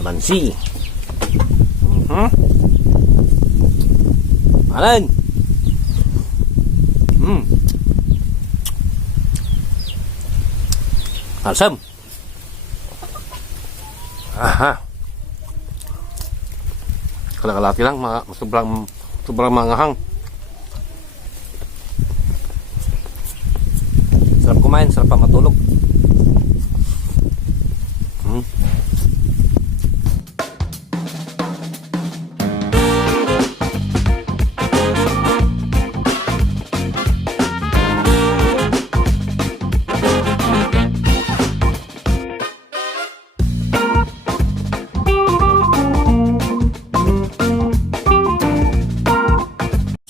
Mansi. Alin? Alsam. Aha. Kalahati lang, sobrang mangahang. Sarap kumain, sarap pa matulog.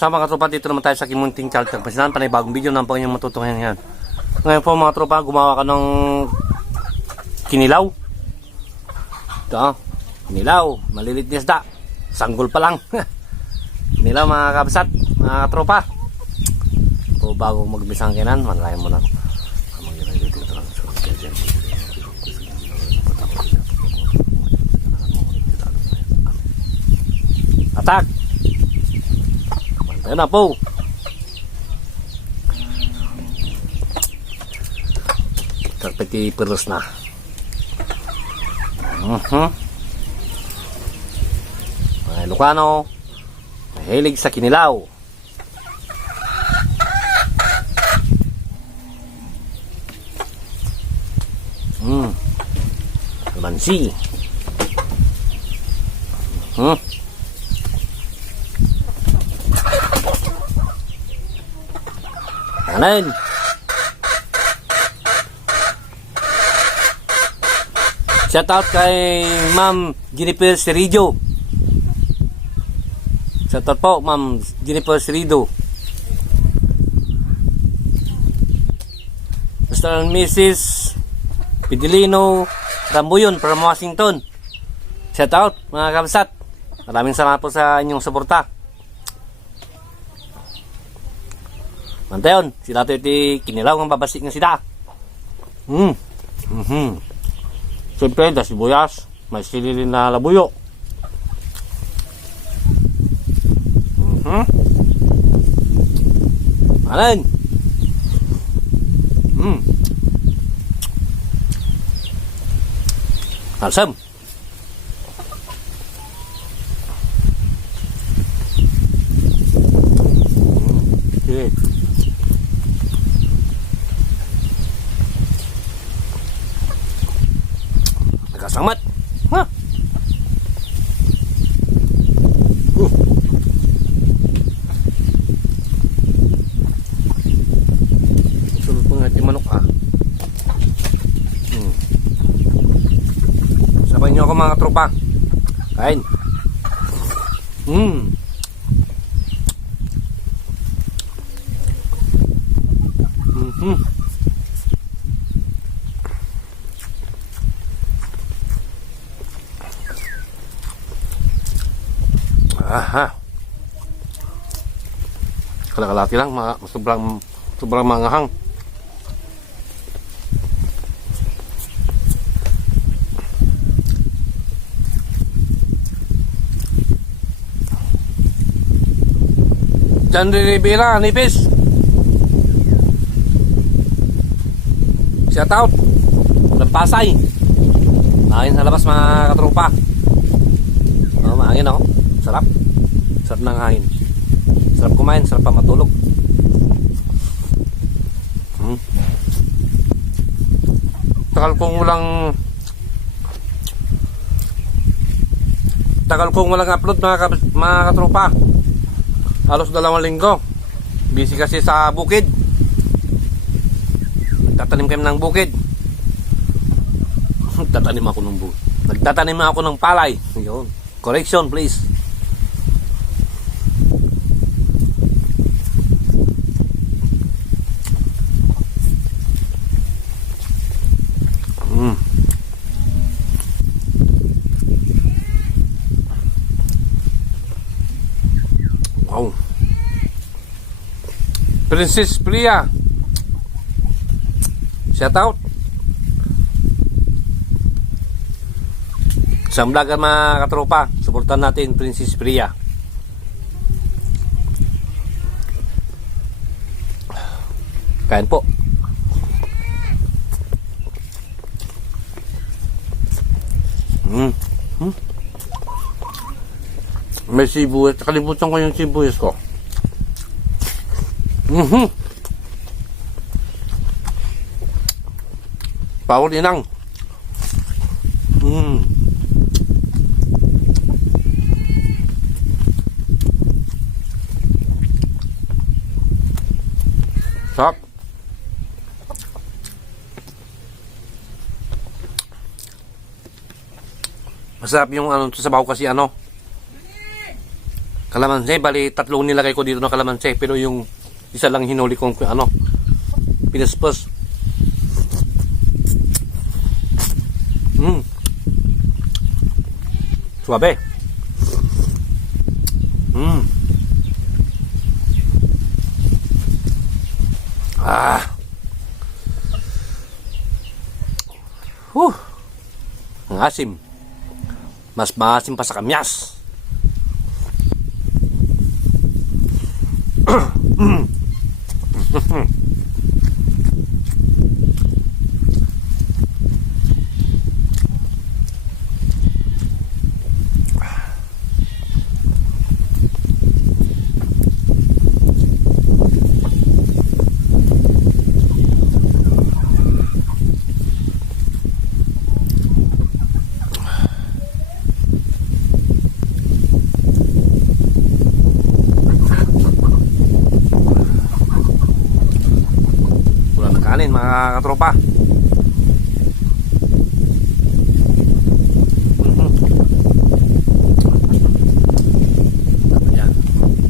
Sa mga tropa, dito naman tayo sa Kimunting Child Pangasinan. Panay bagong video ng pangyayon matutungan yan. Ngayon po mga tropa, gumawa ka ng kinilaw. Ito, kinilaw, malilit na isda. Sanggol pa lang. Kinilaw mga kabsat, mga tropa. O bago magbisang kinan, manlayan mo na. Atak! Ayan na po. Terpeti perus na. Mga Ilocano, mahilig sa kinilaw. Mansi. Anan. Shout out kay Ma'am Jennifer Serido. Shout out po Ma'am Jennifer Serido. Mr. and Mrs. Pidilino Rambuyon from Washington. Shout out mga kabsat. Maraming salamat po sa inyong suporta. Mantayon, sila ito kinilaw ng babasik ng sida. Siyempre, da sibuyas, may sililin na labuyo. Alin? Alsam. Okay. Nakasamat. Ha? Sulot po nga di manok Sabay nyo ako mga tropa. Kain. Aha. Kalahati lang, sobrang mangahang. Chandri Rivera, nipis. Shout out. Pasay. Maangin sa labas mga katropa. Maangin ako. Sarap. Sarap ng hangin. Sarap kumain, sarap pa matulog. Tagal kong walang upload mga katropa. Halos 2 linggo. Busy kasi sa bukid. Nagtatanim kami ng bukid. Nagtatanim ako ng palay. Yun. Correction please. Wow. Princess Priya. Shout out. Isang vlogger mga katropa, suportan natin Princess Priya. Kain po. May sibuyas. Kalimutan ko yung sibuyas ko. Power inang. Sarap. Masarap yung sabaw kasi kalamansi. Bali, tatlong nilagay ko dito na kalamansi. Pero yung isa lang hinuli kong pinaspos. Suabe. Ang asim. Mas maasim pa sa kamyas. Kanin mga katropa. Yan.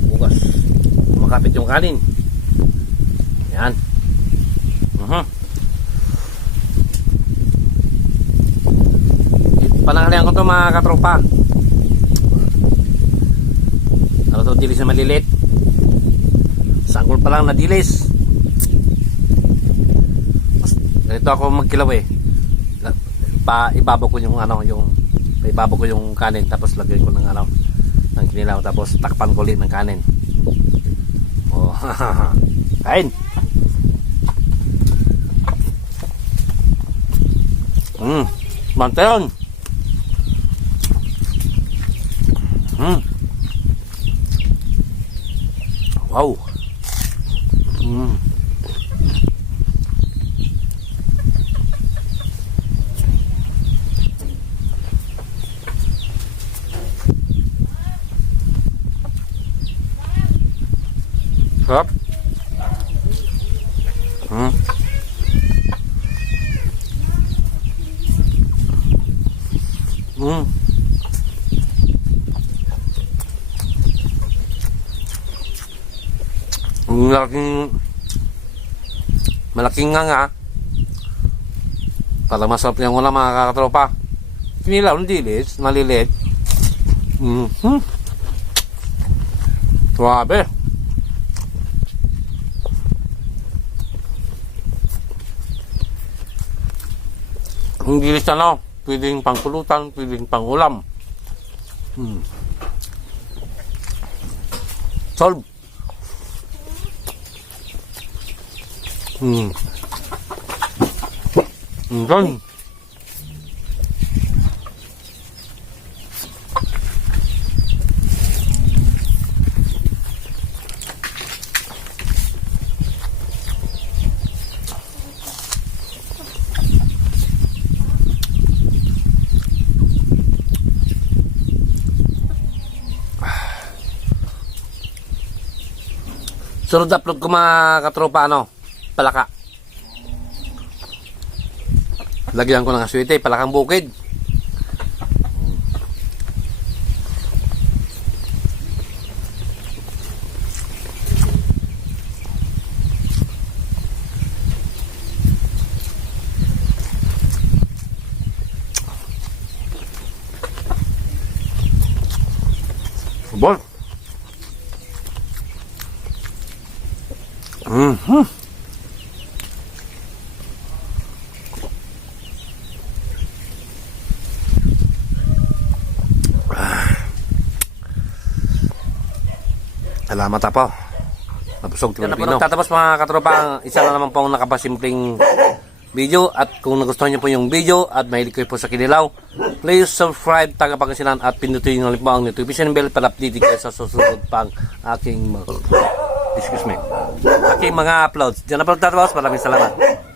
Bukas. Makapit yung kanin. Yan. Panangalian ko to mga katropa. Ano to, dilis na malilit. Sanggol pa lang na dilis. Ganito ako magkilaw ibabaw ko yung ibabaw ko yung kanin, tapos lagay ko ng ng kinilaw, tapos takpan ko ulit ng kanin. Oh, kain. Mantayon. Wow. Sarap. Malaking nga. Parang masarap yung ulam mga katropa. Kinilaw ng dilis, malilit. Suabe. Ang dilis pwedeng pangkulutan, pwedeng pangulam. Solve. Gan. Sunod upload ko mga katropa palaka. Lagyan ko ng aswite, palakang bukid. Bon. Salamat po. Napusog Yan na po nagtatapos mga katropa. Isa na naman po ang nakapasimpleng video. At kung nagustuhan niyo po yung video at mahilig kayo po sa Kinilaw, please subscribe, tagapagkasinan at pindutin nyo po ang notification bell para update kayo sa susunod pang aking aking mga uploads. Diyan na po nagtatapos. Maraming salamat.